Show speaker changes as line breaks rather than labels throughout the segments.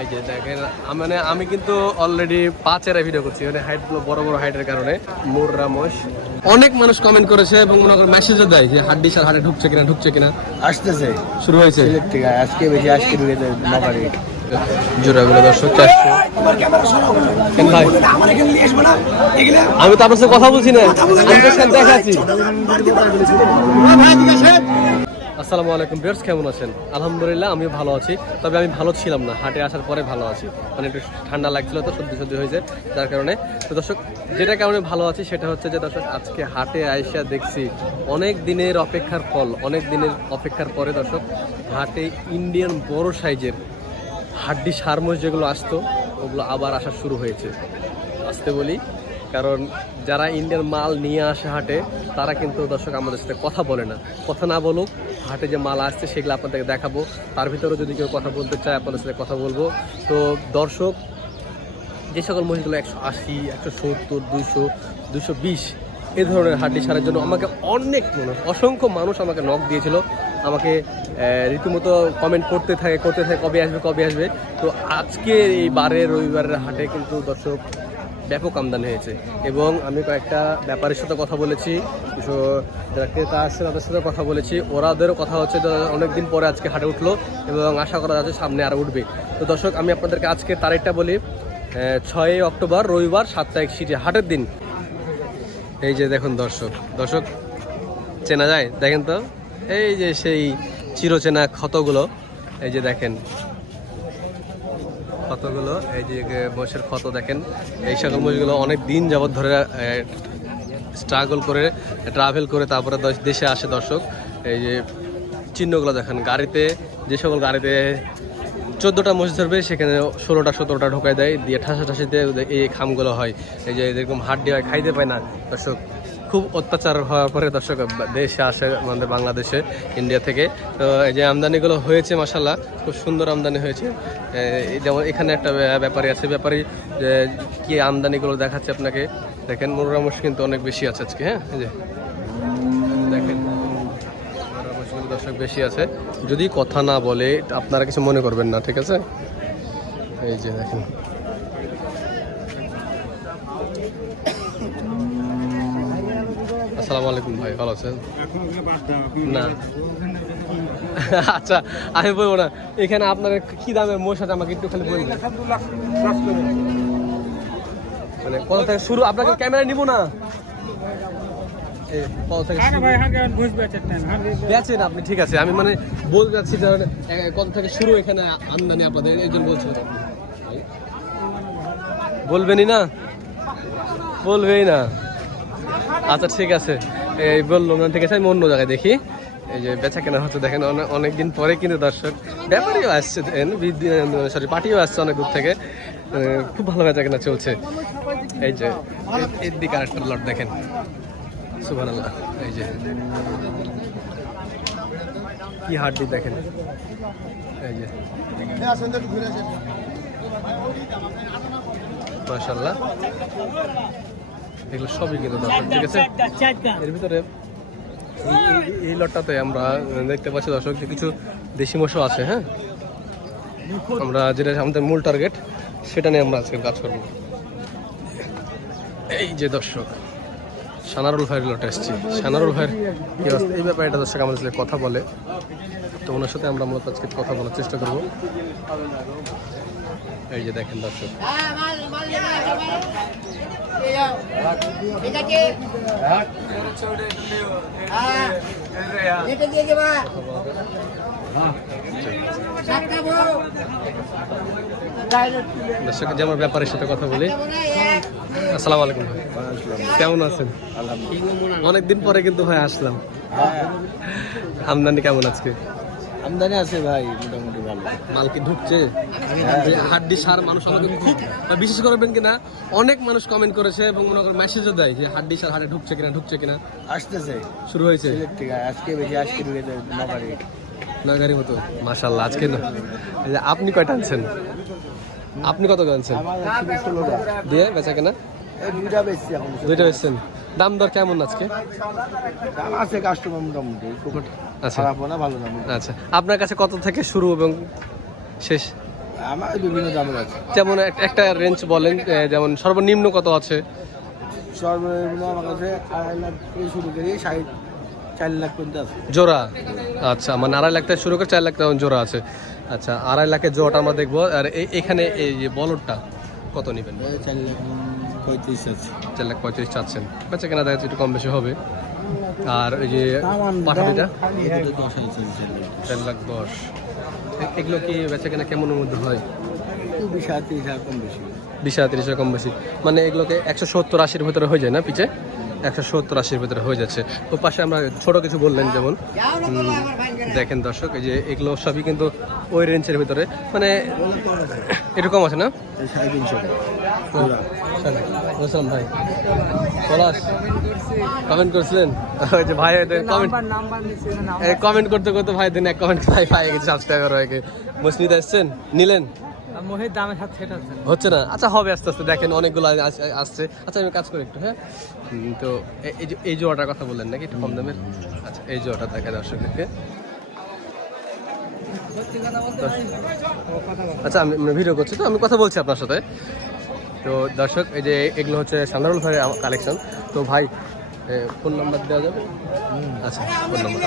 এই যে দেখেন মানে আমি কিন্তু অলরেডি পাঁচের ভিডিও করছি মানে হাইট বড় বড় হাইটের কারণে। মোর রামোস অনেক মানুষ কমেন্ট করেছে এবং মনে করেন মেসেজও দেয় যে হাড্ডি সার হাটে ঢুকছে কিনা ঢুকছে কিনা।
আসতেছে।
শুরু হয়েছে।
ইলেকট্রিক আজকে বেশি আজকে
জোড়াগুলো দর্শক কেন ভাই? আমি তো আপনার সাথে কথা বলছি না। আমি দেখাচ্ছি। আসসালামু আলাইকুম বিয়ার্স কেমন আছেন? আলহামদুলিল্লাহ, আমি ভালো আছি। তবে আমি ভালো ছিলাম না, হাটে আসার পরে ভালো আছি। মানে একটু ঠান্ডা লাগছিল তো, সর্দি সর্দি হয়েছে, যার কারণে। তো দর্শক, যেটা কারণে ভালো আছি সেটা হচ্ছে যে দর্শক, আজকে হাটে আইসা দেখছি অনেক দিনের অপেক্ষার ফল, অনেক দিনের অপেক্ষার পরে দর্শক, হাটে ইন্ডিয়ান বড় সাইজের হাড্ডি সারমোজ যেগুলো আসতো, ওগুলো আবার আসা শুরু হয়েছে। আসতে বলি কারণ যারা ইন্ডিয়ান মাল নিয়ে আসে হাটে, তারা কিন্তু দর্শক আমাদের সাথে কথা বলে না। কথা না বলুক, হাটে যে মাল আসছে সেগুলো আপনাদেরকে দেখাবো। তার ভিতরে যদি কেউ কথা বলতে চায়, আপনাদের সাথে কথা বলব। তো দর্শক, যে সকল মহিষগুলো একশো আশি, একশো সত্তর, দুইশো দুইশো বিশ, এ ধরনের হাড্ডি সারার জন্য আমাকে অনেক মানুষ, অসংখ্য মানুষ আমাকে নখ দিয়েছিল। আমাকে রীতিমতো কমেন্ট করতে থাকে করতে থাকে, কবে আসবে কবে আসবে। তো আজকে এই বারে রবিবারের হাটে কিন্তু দর্শক ব্যাপক আমদানি হয়েছে। এবং আমি কয়েকটা ব্যাপারের সাথে কথা বলেছি। কিছু যারা ক্রেতা আসছে তাদের সাথে কথা বলেছি। ওরাদেরও কথা হচ্ছে অনেক দিন পরে আজকে হাটে উঠল এবং আশা করা যাচ্ছে সামনে আরও উঠবে। তো দর্শক, আমি আপনাদেরকে আজকে তারিখটা বলি ছয়ই অক্টোবর, রবিবার তারিখ সিটি হাটের দিন। এই যে দেখুন দর্শক দর্শক, চেনা যায়? দেখেন তো? এই যে সেই চিরচেনা ক্ষতগুলো, এই যে দেখেন ক্ষতগুলো এই যে মোষের ক্ষত দেখেন এই সকল মোষগুলো অনেক দিন যাবৎ ধরে স্ট্রাগল করে ট্রাভেল করে তারপরে দেশে আসে দর্শক। এই যে চিহ্নগুলো দেখেন, গাড়িতে, যে সকল গাড়িতে চোদ্দোটা মোষ ধরবে, সেখানে ষোলোটা, সতেরোটা ঢোকায় দেয়, দিয়ে ঠাসা ঠাসিতে এই খামগুলো হয়। এই যে এরকম হাড্ডি হয়, খাইতে পায় না দর্শক। খুব অত্যাচার হওয়ার পরে দর্শক, দেশে আসে আমাদের বাংলাদেশে ইন্ডিয়া থেকে। তো এই যে আমদানিগুলো হয়েছে মাসাল্লাহ খুব সুন্দর আমদানি হয়েছে। যেমন এখানে একটা ব্যা- ব্যাপারী আছে, ব্যাপারী, যে কি আমদানিগুলো দেখাচ্ছে আপনাকে? দেখেন মোরামুষ কিন্তু অনেক বেশি আছে আজকে হ্যাঁ? যে। দেখেন দর্শক বেশি আছে। যদি কথা না বলে, আপনারা কিছু মনে করবেন না, ঠিক আছে? এই যে দেখেন। আসসালামু আলাইকুম ভাই ভালো আছেন? না আচ্ছা আমি বলব না এখানে আপনার কি দামের মোষ আছে আমাকে একটু খালি বলবেন? মানে কোথা থেকে শুরু আপনাকে ক্যামেরা নিব না? এই, কোথা থেকে শুরু? বেচেন আপনি ঠিক আছে আমি মানে বলতে চাচ্ছি কত থেকে শুরু এখানে আমদানি আপনাদের একজন বলছি। বলবেনই না? বলবেই না। আচ্ছা ঠিক আছে। এই বলল না ঠিক আছে, আমি অন্য জায়গায় দেখি। এই যে বেচা কেনা হচ্ছে, দেখেন অনেক অনেকদিন পরে কিন্তু দর্শক, ব্যাপারীও আসছে সরি পার্টিও আসছে অনেক দূর থেকে। খুব ভালো বেচা কেনা চলছে। এই যে এর দিকে আরেকটা লট দেখেন। সুবাহ এই যে। কি হাড্ডি দেখেন। এই যে। মাশাল্লাহ এগুলো সবই কিন্তু দর্শক ঠিক আছে? এর ভিতরে এই- লটটাতে আমরা দেখতে পাচ্ছি দর্শক যে কিছু দেশি মশো আছে হ্যাঁ? আমরা যেটা আমাদের মূল টার্গেট সেটা নিয়ে আমরা আজকে কাজ করব। এই যে দর্শক সানারুল ভাইয়ের লটে এসেছি। সানারুল ভাইয়ের কি অবস্থা? এই ব্যাপারে এটা দর্শক আমাদের সাথে কথা বলে। তো ওনার সাথে আমরা মূলত আজকে কথা বলার চেষ্টা করব। এই যে দেখেন দর্শক। দর্শক যে আমার ব্যাপারের সাথে কথা বলি। আসসালামু আলাইকুম কেমন আছেন? অনেকদিন পরে কিন্তু ভাই আসলাম। আমদানি কেমন আজকে?
আমদানি আছে ভাই মোটামুটি ভালো।
মাল কি ঢুকছে? হাড্ডি সার মানুষ আমাকে খুব বিশেষ করবেন কিনা অনেক মানুষ কমেন্ট করেছে এবং মনে করেন মেসেজও দেয় যে হাড্ডি সার হাটে ঢুকছে কিনা ঢুকছে কিনা।
আসতেছে।
শুরু হয়েছে?
আজকে বেশি আজকে ঢুকেছে
নাগারি। মতো। মাশাল্লাহ আজকে না আপনি কয়টা আনছেন? আপনি কত আনছেন? দিয়ে বেচা কেনা?
দুইটা
বেচছেন? দাম দর কেমন আজকে?
দাম আছে কাস্টমার মোটামুটি
আচ্ছা।
খারাপ না ভালো না
আচ্ছা। আপনার কাছে কত থেকে শুরু এবং শেষ?
আমার বিভিন্ন দামের আছে।
যেমন একটা রেঞ্জ বলেন যেমন সর্বনিম্ন কত আছে?
সর্বনিম্ন আমার কাছে আড়াই লাখ থেকে শুরু করে ষাট চার লাখ পর্যন্ত আছে।
জোড়া? আচ্ছা মানে আড়াই লাখ থেকে শুরু করে চার লাখ টাকা জোড়া আছে। আচ্ছা আড়াই লাখের জোড়াটা আমরা দেখব। আর এখানে এই যে বলরটা কত নেবেন?
চার লাখ। পঁয়ত্রিশ আছে।
চার লাখ পঁয়ত্রিশ চাচ্ছেন। আচ্ছা কেনা দেখা একটু কম বেশি হবে। আর ওই যে পাঠাবিটা চার লাখ দশ। এগুলো কি বেচা কেনা কেমনের মধ্যে হয়?
বিশ হাজার তিরিশ হাজার কম বেশি
বিশ হাজার তিরিশ কম বেশি। মানে এগুলোকে একশো সত্তর আশির ভিতরে হয়ে যায় না পিছে একশো সত্তর আশির ভিতরে হয়ে যাচ্ছে। তো পাশে আমরা ছোট কিছু বললেন যেমন দেখেন দর্শক এই যে এগুলো সবই কিন্তু ওই রেঞ্জের ভিতরে। মানে এরকম আছে না?
এই সাড়ে তিনশো
বুঝলাম ভাই। পলাশ কমেন্ট করছিলেন? ওই যে ভাই কমেন্ট কমেন্ট করতে করতে ভাই দিন এক কমেন্ট ভাই পাই গেছে সাবস্ক্রাইবার হয়ে গেছে মুসলিদ আসছেন? নিলেন?
মোহিত দামের সাথে সেটা আছে।
হচ্ছে না? আচ্ছা হবে আস্তে আস্তে দেখেন অনেকগুলো আসছে। আচ্ছা আমি কাজ করি একটু হ্যাঁ? তো এই যে এই জোড়াটার কথা বললেন নাকি একটু কম দামের? আচ্ছা এই জোড়াটা দেখা দর্শকদেরকে। আচ্ছা আমি ভিডিও করছি তো, আমি কথা বলছি আপনার সাথে। তো দর্শক, এই যে এগুলো হচ্ছে সান্দারুল ভাইয়ের কালেকশন তো ভাই ফোন নাম্বার দেওয়া যাবে? আচ্ছা phone number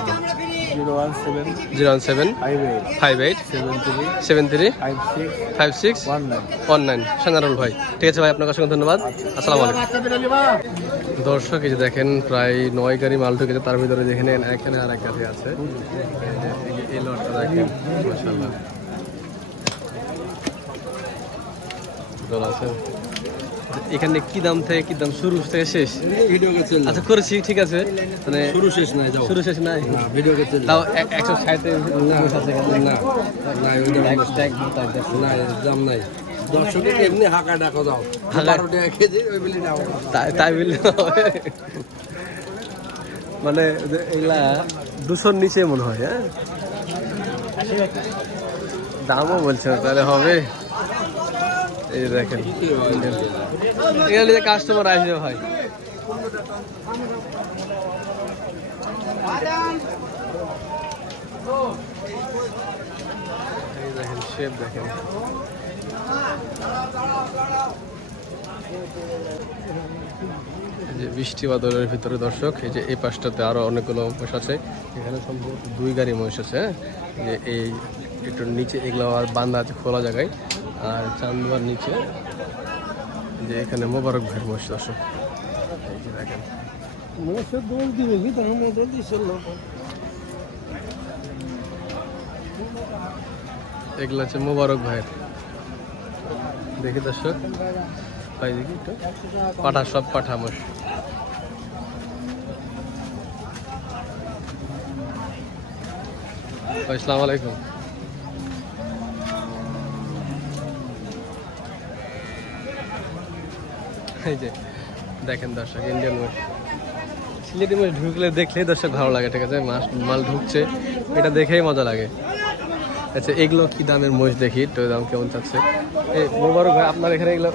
zero one seven
zero one seven
five eight
five eight
seven three
seven three
five six
five six
one nine.
One nine Sandarul ভাই, ঠিক আছে ভাই, আপনার কাছে ধন্যবাদ। আসসালামু আলাইকুম। দর্শক, এই যে দেখেন, প্রায় নয় গাড়ি মাল ঢুকেছে, তার ভিতরে যেখানে এখানে আর এক গাড়ি আছে। এই লটটা দেখেন মাশাআল্লাহ। এখানে কি দাম থেকে কি দাম শুরু থেকে শেষ? আচ্ছা করেছি ঠিক আছে। মানে
শুরু শেষ নাই
শুরু শেষ নাই?
ভিডিও কে চল
তাও এক- একশো ষাটে
না দাম নাই। এমনি হাঁকা ডাকো দাও বারো টাকা কেজি ওই বলি
তাই বললে মানে এগুলা দুশোর নিচে মনে হয় হ্যাঁ? দামও বলছে তাহলে হবে। এই দেখেন এখানে যে কাস্টমার আসবে ভাই। দেখেন। যে বৃষ্টি বাদলের ভিতরে দর্শক এই যে এই পাশটাতে আরও অনেকগুলো মহিষ আছে। এখানে সম্ভবত দুই গাড়ি মহিষ আছে হ্যাঁ? যে এই একটু নিচে এগুলো আর বান্ধা আছে খোলা জায়গায় আর চান্দুয়ার নিচে যে এখানে মোবারক ভাইয়ের মহিষ দর্শক। এই যে দেখেন। এগুলো আছে মোবারক ভাইয়ের। দেখি দর্শক। ভাই দেখি পাঠা, সব পাঠা আসসালামু আলাইকুম। এই যে, দেখেন দর্শক ইন্ডিয়ান মোষ সিলেটি মোষ ঢুকলে দেখলেই দর্শক ভালো লাগে, ঠিক আছে? মাছ মাল ঢুকছে, এটা দেখেই মজা লাগে। আচ্ছা এগুলো কি দামের মোষ দেখি, একটু দাম কেমন চাচ্ছে? এই, মোবারক ভাই, আপনার এখানে এগুলো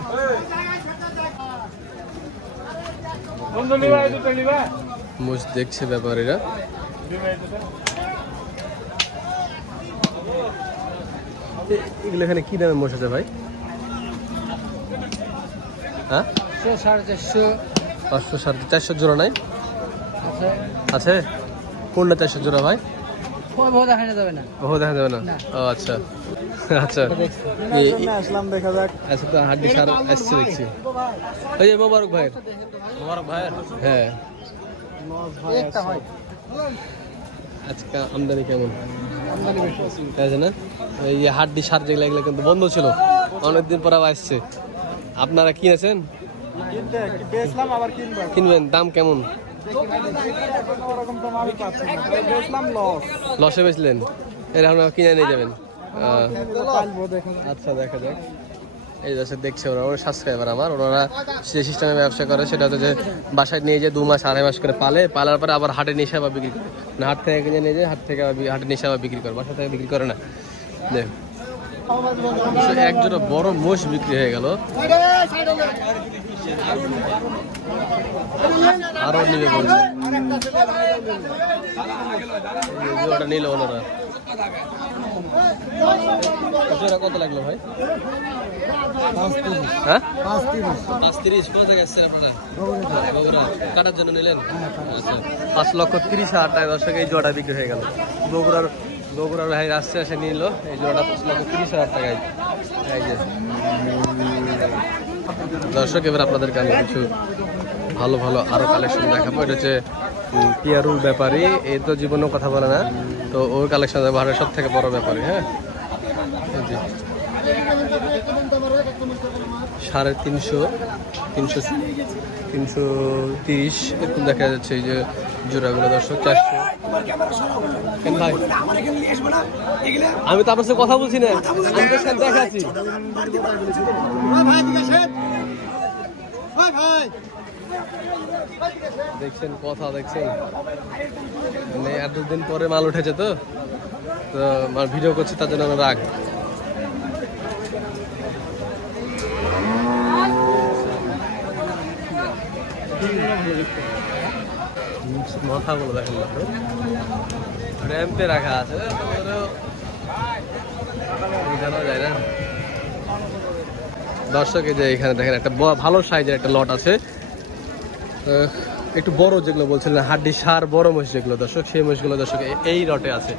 মোষ দেখছে ব্যাপারীরা। এগুলো এখানে কি দামের মোষ আছে ভাই? হ্যাঁ?
সাড়ে চারশো।
পাঁচশো সাড়ে চারশো জোড়া নাই?
আছে।
আছে? কোনটা চারশো জোড়া ভাই?
দেখা যাবে না।
ও দেখা যাবে না? ও আচ্ছা। আচ্ছা।
আসলাম দেখা যাক।
আচ্ছা তো হাড্ডি সার আসছে দেখছি। ওই যে মোবারক ভাইয়ের। হ্যাঁ। আজকে আমদানি কেমন? তাই না এই হাড্ডি সার যেগুলো এগুলো কিন্তু বন্ধ ছিল। অনেকদিন পর আবার আসছে। আপনারা কিনেছেন? কিনবেন দাম কেমন?
লস।
বেচলেন। এরকম কিনে নিয়ে যাবেন।
দেখুন
আচ্ছা দেখা যাক। এই যাচ্ছে দেখছে ওরা ওরা সাবস্ক্রাইবার আমার, ওনারা যে সিস্টেমে ব্যবসা করে সেটা হচ্ছে যে বাসায় নিয়ে যে দু মাস, আড়াই মাস করে পালে, পালার পরে আবার হাটে নিয়ে আবার বিক্রি করে। না হাট থেকে কিনে নিয়ে যায় হাট থেকে হাটে নিয়ে আবার বিক্রি করে, বাসা থেকে বিক্রি করে না। দেখ। এক জোড়া বড় মোষ বিক্রি হয়ে গেল। আরও নিবে বলছে। নিল ওনারা। জোড়া কত লাগল ভাই? হ্যাঁ?
পাঁচ তিরিশ
কোথা থেকে আসছেন আপনারা? বগুড়া কাটার জন্য নিলেন? আচ্ছা। পাঁচ লক্ষ তিরিশ হাজার টাকা দর্শক এই জোড়া বিক্রি হয়ে গেল। বগুড়ার বগুড়ার ভাই আসছে এসে নিল। এই জোড়া পাঁচ লক্ষ তিরিশ হাজার টাকায়। দর্শক এবার আপনাদেরকে আমি কিছু ভালো ভালো আরও কালেকশন দেখাবো। এটা হচ্ছে পিয়ারুল ব্যাপারী এই তো জীবনেও কথা বলে না তো ওর কালেকশন ভাড়া সব থেকে বড় ব্যাপারী হ্যাঁ যে সাড়ে তিনশো তিনশো তিনশো তিরিশ এরকম দেখা যাচ্ছে এই যে জোড়াগুলো দর্শক চারশো ভাই আমি তো আপনার কথা বলছি না আমি তো দেখাচ্ছি দেখছেন, কথা দেখছেন। মানে এতদিন পরে মাল উঠেছে তো? তো আমার ভিডিও করছি, তার জন্য আমার রাগ। মাথাগুলো দেখেন র্যাম্পে রাখা আছে বোঝানো যায় না। দর্শক, এই যে এখানে দেখেন, একটা ভালো সাইজের একটা লট আছে। একটু বড় যেগুলো বলছিলেন হাড্ডি সার বড় মহিষ যেগুলো দর্শক সেই মহিষগুলো দর্শক এই লটে আছে।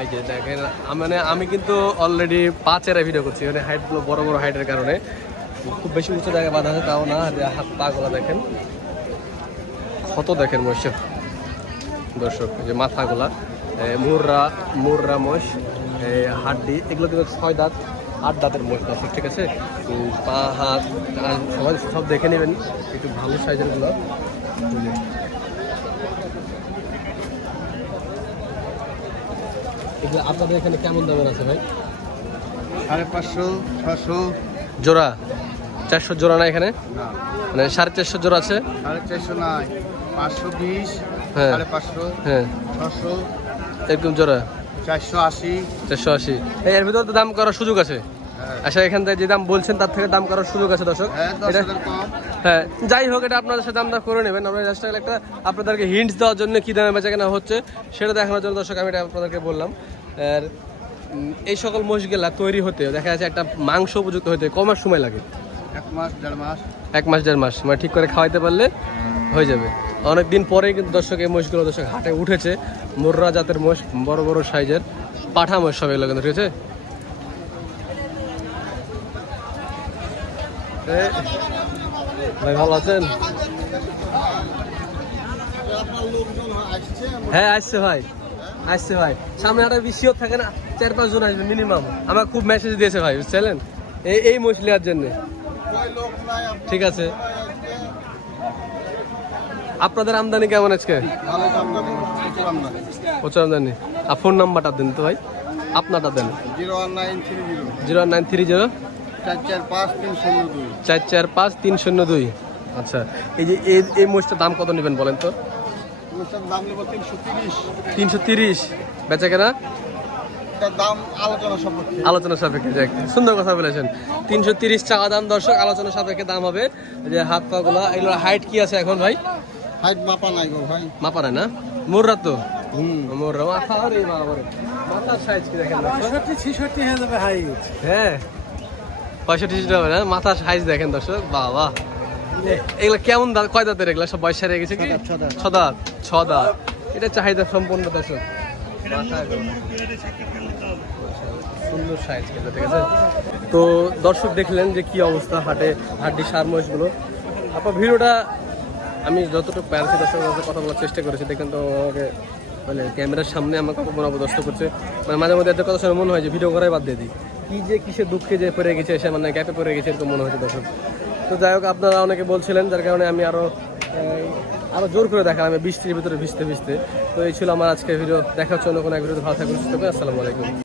এই যে দেখেন মানে আমি কিন্তু অলরেডি পাঁচের ভিডিও করছি মানে হাইটগুলো বড় বড় হাইটের কারণে। খুব বেশি উঁচু জায়গায় বাঁধা আছে তাও না হাত পাগুলো দেখেন। কত দেখেন মহিষ। দর্শক যে মাথাগুলা মুররা মুররা এ, হাড্ডি এগুলো কিন্তু ছয় দাঁত। আট দাঁতের মোষ দর্শক ঠিক আছে? পা হাত সবাই সব দেখে নেবেন একটু ভালো সাইজেরগুলো এই যে। এগুলো আপনাদের এখানে কেমন দামের আছে ভাই?
সাড়ে পাঁচশো ছশো
জোড়া? চারশো জোড়া না এখানে? মানে সাড়ে চারশো জোড়া আছে?
সাড়ে চারশো নাই পাঁচশো বিশ
হ্যাঁ।
সাড়ে পাঁচশো
হ্যাঁ।
ছশো
একদম জোড়া?
চারশো আশি।
চারশো আশি। এই এর ভিতরে তো দাম করার সুযোগ আছে।
হ্যাঁ।
আচ্ছা এখান থেকে যে দাম বলছেন তার থেকে দাম করার সুযোগ আছে দর্শক।
হ্যাঁ
হ্যাঁ যাই হোক এটা আপনাদের সাথে আমরা করে নেবেন। আমরা জাস্ট একটা আপনাদেরকে হিন্টস দেওয়ার জন্য কী দামে বেচা কেনা হচ্ছে সেটা দেখানোর জন্য দর্শক আমি এটা আপনাদেরকে বললাম। আর এই সকল মহিষগুলা তৈরি হতে দেখা যাচ্ছে একটা মাংস উপযুক্ত হতে ক মাস সময় লাগে।
এক মাস দেড় মাস।
এক মাস দেড় মাস মানে ঠিক করে খাওয়াইতে পারলে হয়ে যাবে। অনেক দিন পরেই কিন্তু দর্শক এই মহিষগুলো দর্শক হাটে উঠেছে। মোররা জাতের মহিষ, বড় বড় সাইজের। পাঠা মহিষ সব এগুলো কিন্তু, ঠিক আছে? ভাই ভালো আছেন? হ্যাঁ আসছে ভাই। আসছে ভাই। সামনে একটা বেশিও থাকে না, চার পাঁচ জন আসবে মিনিমাম আমার খুব মেসেজ দিয়েছে ভাই বুঝছেন এই এই মহিষ নেওয়ার জন্য। ঠিক আছে। আপনাদের আমদানি কেমন আজকে?
প্রচুর আমদানি।
আর ফোন নাম্বারটা দেন তো ভাই। আপনারটা দেন।
Zero one nine three zero.
Zero nine three zero.
চার চার পাঁচ তিন শূন্য দুই।
আচ্ছা এই যে এই এই মহিষটার দাম কত নেবেন বলেন তো?
তিনশো তিরিশ।
বেচা কেনা?
আলোচনা
সাপেক্ষে। যাক সুন্দর কথা বলেছেন। তিনশো তিরিশ টাকা দাম দর্শক আলোচনা সাপেক্ষে দাম হবে। এই যে হাত পা গুলা এগুলোর হাইট কি আছে এখন ভাই?
হাইট মাপা নাই গো ভাই।
মাপা নাই না? মোররা তো?
হুম।
মোররা মাথা আরে মা মাথার সাইজ কি দেখেন
হয়ে যাবে হাইট
হ্যাঁ। পঁয়ষট্টি হবে না? মাথার সাইজ দেখেন দর্শক। বাবা। এগুলো কেমন দাঁত? কয় দাঁতের এগুলো? সব বয়স হারিয়ে গেছে কি?
ছ দাঁত।
ছ দাঁত। এটা চাহিদা সম্পূর্ণ দর্শক। সুন্দর সাইজ কিন্তু ঠিক আছে? তো দর্শক দেখলেন যে কি অবস্থা হাটে হাড্ডি সার মহিষগুলো আপনার ভিডিওটা আমি যতটুকু প্যারেছি দর্শকের সাথে কথা বলার চেষ্টা করেছি, দেখেন তো আমাকে মানে ক্যামেরার সামনে আমাকে মনোবদস্ত করছে। মানে মাঝে মধ্যে এত কথা শুনে মনে হয় যে ভিডিও করাই বাদ দিয়ে দিই। কি যে কিসে দুঃখে যে পড়ে গেছে, সে মানে গ্যাপে পড়ে গেছে এরকম মনে হচ্ছে দর্শক। তো যাই হোক, আপনারা অনেকে বলছিলেন, যার কারণে আমি আরও আরও জোর করে দেখালাম আমি বৃষ্টির ভিতরে ভিজতে ভিজতে। তো এই ছিল আমার আজকের ভিডিও দেখা হচ্ছে অন্য কোনো এক ভিডিও ভালো থাকুন, সুস্থ। আসসালামু আলাইকুম।